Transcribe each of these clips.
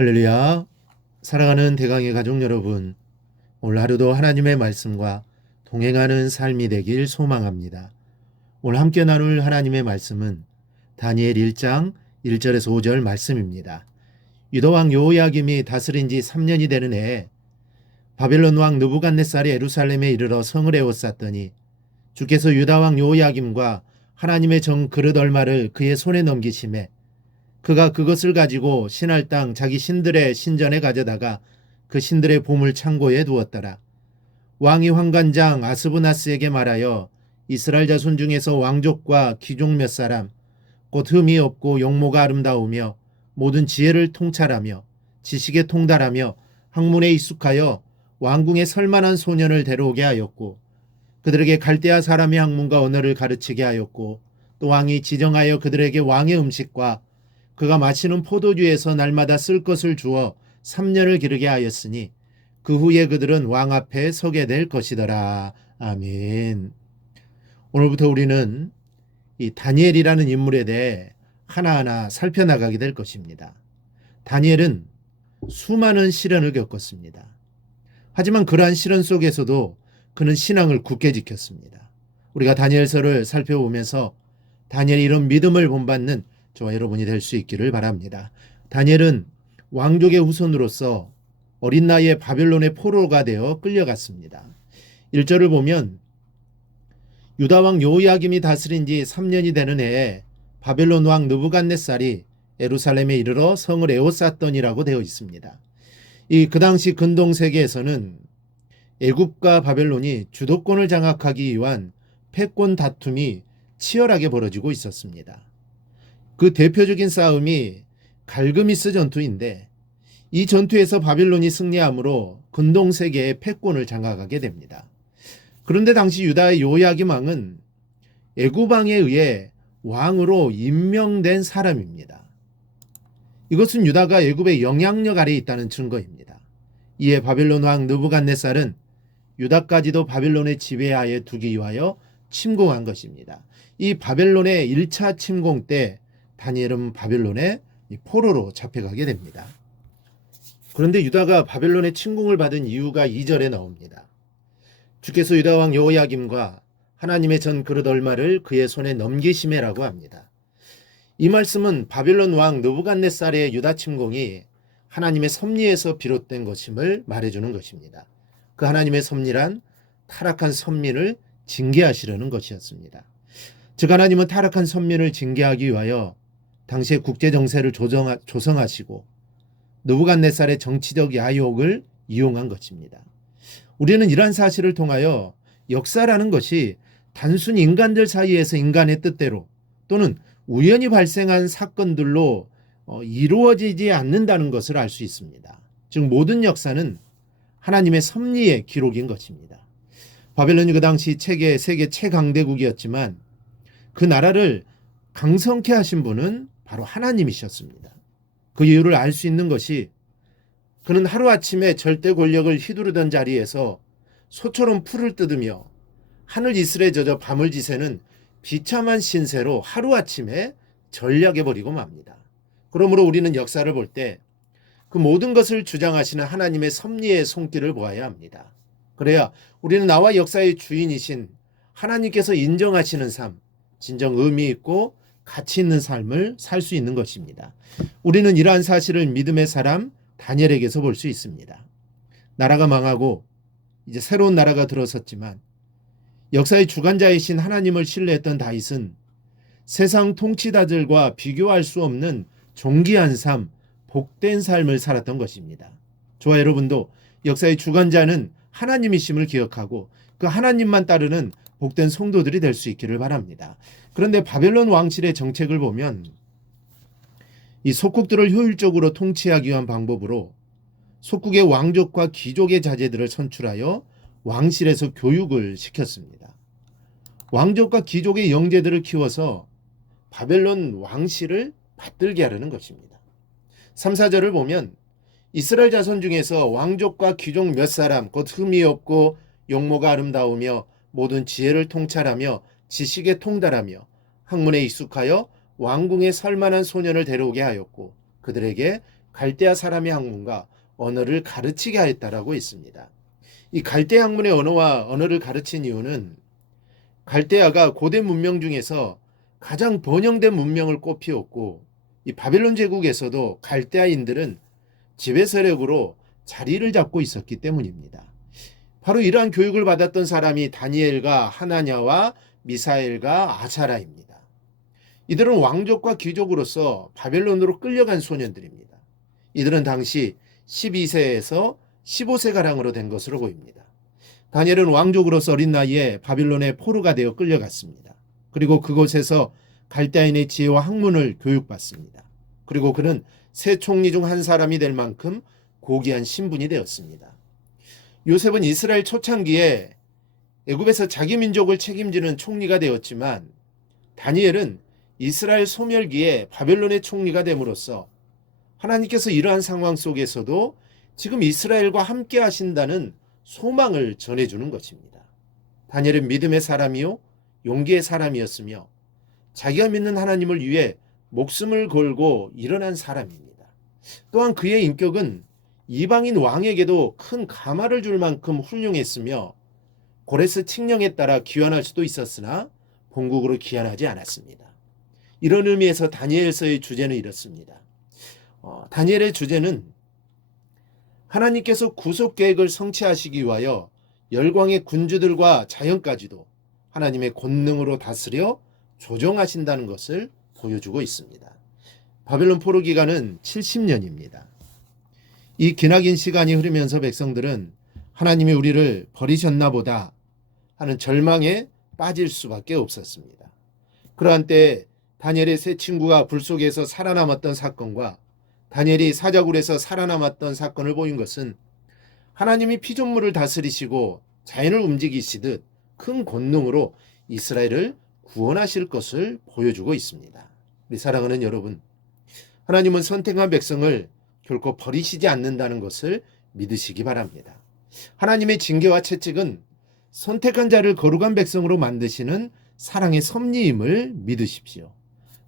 할렐루야. 사랑하는 대강의 가족 여러분, 오늘 하루도 하나님의 말씀과 동행하는 삶이 되길 소망합니다. 오늘 함께 나눌 하나님의 말씀은 다니엘 1장 1절에서 5절 말씀입니다. 유다왕 여호야김이 다스린 지 3년이 되는 해에 바벨론 왕 느부갓네살이 예루살렘에 이르러 성을 에워쌌더니 주께서 유다왕 여호야김과 하나님의 정 그릇 얼마를 그의 손에 넘기심에 그가 그것을 가지고 신할 땅 자기 신들의 신전에 가져다가 그 신들의 보물 창고에 두었더라. 왕이 환관장 아스브나스에게 말하여 이스라엘 자손 중에서 왕족과 귀족 몇 사람 곧 흠이 없고 용모가 아름다우며 모든 지혜를 통찰하며 지식에 통달하며 학문에 익숙하여 왕궁에 설만한 소년을 데려오게 하였고 그들에게 갈대아 사람의 학문과 언어를 가르치게 하였고 또 왕이 지정하여 그들에게 왕의 음식과 그가 마시는 포도주에서 날마다 쓸 것을 주어 3년을 기르게 하였으니 그 후에 그들은 왕 앞에 서게 될 것이더라. 아멘. 오늘부터 우리는 이 다니엘이라는 인물에 대해 하나하나 살펴나가게 될 것입니다. 다니엘은 수많은 시련을 겪었습니다. 하지만 그러한 시련 속에서도 그는 신앙을 굳게 지켰습니다. 우리가 다니엘서를 살펴보면서 다니엘이 이런 믿음을 본받는 저와 여러분이 될 수 있기를 바랍니다. 다니엘은 왕족의 후손으로서 어린 나이에 바벨론의 포로가 되어 끌려갔습니다. 1절을 보면 유다왕 여호야김이 다스린 지 3년이 되는 해에 바벨론 왕 느부갓네살이 예루살렘에 이르러 성을 에워쌌더니라고 되어 있습니다. 그 당시 근동 세계에서는 애굽과 바벨론이 주도권을 장악하기 위한 패권 다툼이 치열하게 벌어지고 있었습니다. 그 대표적인 싸움이 갈그미스 전투인데 이 전투에서 바벨론이 승리함으로 근동 세계의 패권을 장악하게 됩니다. 그런데 당시 유다의 요야김 왕은 애굽 왕에 의해 왕으로 임명된 사람입니다. 이것은 유다가 애굽의 영향력 아래에 있다는 증거입니다. 이에 바벨론 왕 느부갓네살은 유다까지도 바벨론의 지배하에 두기 위하여 침공한 것입니다. 이 바벨론의 1차 침공 때 다니엘은 바벨론의 포로로 잡혀가게 됩니다. 그런데 유다가 바벨론의 침공을 받은 이유가 2절에 나옵니다. 주께서 유다 왕 여호야김과 하나님의 전 그릇 얼마를 그의 손에 넘기시매라고 합니다. 이 말씀은 바벨론 왕 느부갓네살의 유다 침공이 하나님의 섭리에서 비롯된 것임을 말해주는 것입니다. 그 하나님의 섭리란 타락한 선민을 징계하시려는 것이었습니다. 즉 하나님은 타락한 선민을 징계하기 위하여 당시의 국제 정세를 조성하시고 느부갓네살의 정치적 야욕을 이용한 것입니다. 우리는 이러한 사실을 통하여 역사라는 것이 단순히 인간들 사이에서 인간의 뜻대로 또는 우연히 발생한 사건들로 이루어지지 않는다는 것을 알 수 있습니다. 즉 모든 역사는 하나님의 섭리의 기록인 것입니다. 바벨론이 그 당시 세계 최강대국이었지만 그 나라를 강성케 하신 분은 바로 하나님이셨습니다. 그 이유를 알 수 있는 것이 그는 하루아침에 절대 권력을 휘두르던 자리에서 소처럼 풀을 뜯으며 하늘 이슬에 젖어 밤을 지새는 비참한 신세로 하루아침에 전락해버리고 맙니다. 그러므로 우리는 역사를 볼 때 그 모든 것을 주장하시는 하나님의 섭리의 손길을 보아야 합니다. 그래야 우리는 나와 역사의 주인이신 하나님께서 인정하시는 삶, 진정 의미 있고 가치 있는 삶을 살 수 있는 것입니다. 우리는 이러한 사실을 믿음의 사람 다니엘에게서 볼 수 있습니다. 나라가 망하고 이제 새로운 나라가 들어섰지만 역사의 주관자이신 하나님을 신뢰했던 다윗은 세상 통치자들과 비교할 수 없는 존귀한 삶, 복된 삶을 살았던 것입니다. 저와 여러분도 역사의 주관자는 하나님이심을 기억하고 그 하나님만 따르는 복된 성도들이 될 수 있기를 바랍니다. 그런데 바벨론 왕실의 정책을 보면 이 속국들을 효율적으로 통치하기 위한 방법으로 속국의 왕족과 귀족의 자제들을 선출하여 왕실에서 교육을 시켰습니다. 왕족과 귀족의 영재들을 키워서 바벨론 왕실을 받들게 하려는 것입니다. 3, 4절을 보면 이스라엘 자손 중에서 왕족과 귀족 몇 사람 곧 흠이 없고 용모가 아름다우며 모든 지혜를 통찰하며 지식에 통달하며 학문에 익숙하여 왕궁에 설만한 소년을 데려오게 하였고 그들에게 갈대아 사람의 학문과 언어를 가르치게 하였다라고 했습니다. 이 갈대아 학문의 언어와 언어를 가르친 이유는 갈대아가 고대 문명 중에서 가장 번영된 문명을 꼽히었고, 이 바벨론 제국에서도 갈대아인들은 지배 세력으로 자리를 잡고 있었기 때문입니다. 바로 이러한 교육을 받았던 사람이 다니엘과 하나냐와 미사엘과 아사라입니다. 이들은 왕족과 귀족으로서 바벨론으로 끌려간 소년들입니다. 이들은 당시 12세에서 15세가량으로 된 것으로 보입니다. 다니엘은 왕족으로서 어린 나이에 바빌론의 포로가 되어 끌려갔습니다. 그리고 그곳에서 갈대아인의 지혜와 학문을 교육받습니다. 그리고 그는 세 총리 중 한 사람이 될 만큼 고귀한 신분이 되었습니다. 요셉은 이스라엘 초창기에 애굽에서 자기 민족을 책임지는 총리가 되었지만, 다니엘은 이스라엘 소멸기에 바벨론의 총리가 됨으로써 하나님께서 이러한 상황 속에서도 지금 이스라엘과 함께 하신다는 소망을 전해주는 것입니다. 다니엘은 믿음의 사람이요 용기의 사람이었으며 자기가 믿는 하나님을 위해 목숨을 걸고 일어난 사람입니다. 또한 그의 인격은 이방인 왕에게도 큰 감화를 줄 만큼 훌륭했으며 고레스 칙령에 따라 귀환할 수도 있었으나 본국으로 귀환하지 않았습니다. 이런 의미에서 다니엘서의 주제는 이렇습니다. 다니엘의 주제는 하나님께서 구속 계획을 성취하시기 위하여 열광의 군주들과 자연까지도 하나님의 권능으로 다스려 조정하신다는 것을 보여주고 있습니다. 바벨론 포로 기간은 70년입니다. 이 기나긴 시간이 흐르면서 백성들은 하나님이 우리를 버리셨나 보다 하는 절망에 빠질 수밖에 없었습니다. 그러한 때에 다니엘의 세 친구가 불 속에서 살아남았던 사건과 다니엘이 사자굴에서 살아남았던 사건을 보인 것은 하나님이 피조물을 다스리시고 자연을 움직이시듯 큰 권능으로 이스라엘을 구원하실 것을 보여주고 있습니다. 우리 사랑하는 여러분, 하나님은 선택한 백성을 결코 버리시지 않는다는 것을 믿으시기 바랍니다. 하나님의 징계와 채찍은 선택한 자를 거룩한 백성으로 만드시는 사랑의 섭리임을 믿으십시오.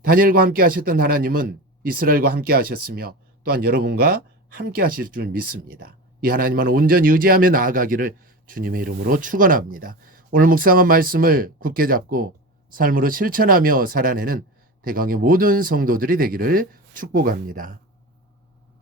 다니엘과 함께 하셨던 하나님은 이스라엘과 함께 하셨으며 또한 여러분과 함께 하실 줄 믿습니다. 이 하나님만 온전히 의지하며 나아가기를 주님의 이름으로 축원합니다. 오늘 묵상한 말씀을 굳게 잡고 삶으로 실천하며 살아내는 대강의 모든 성도들이 되기를 축복합니다.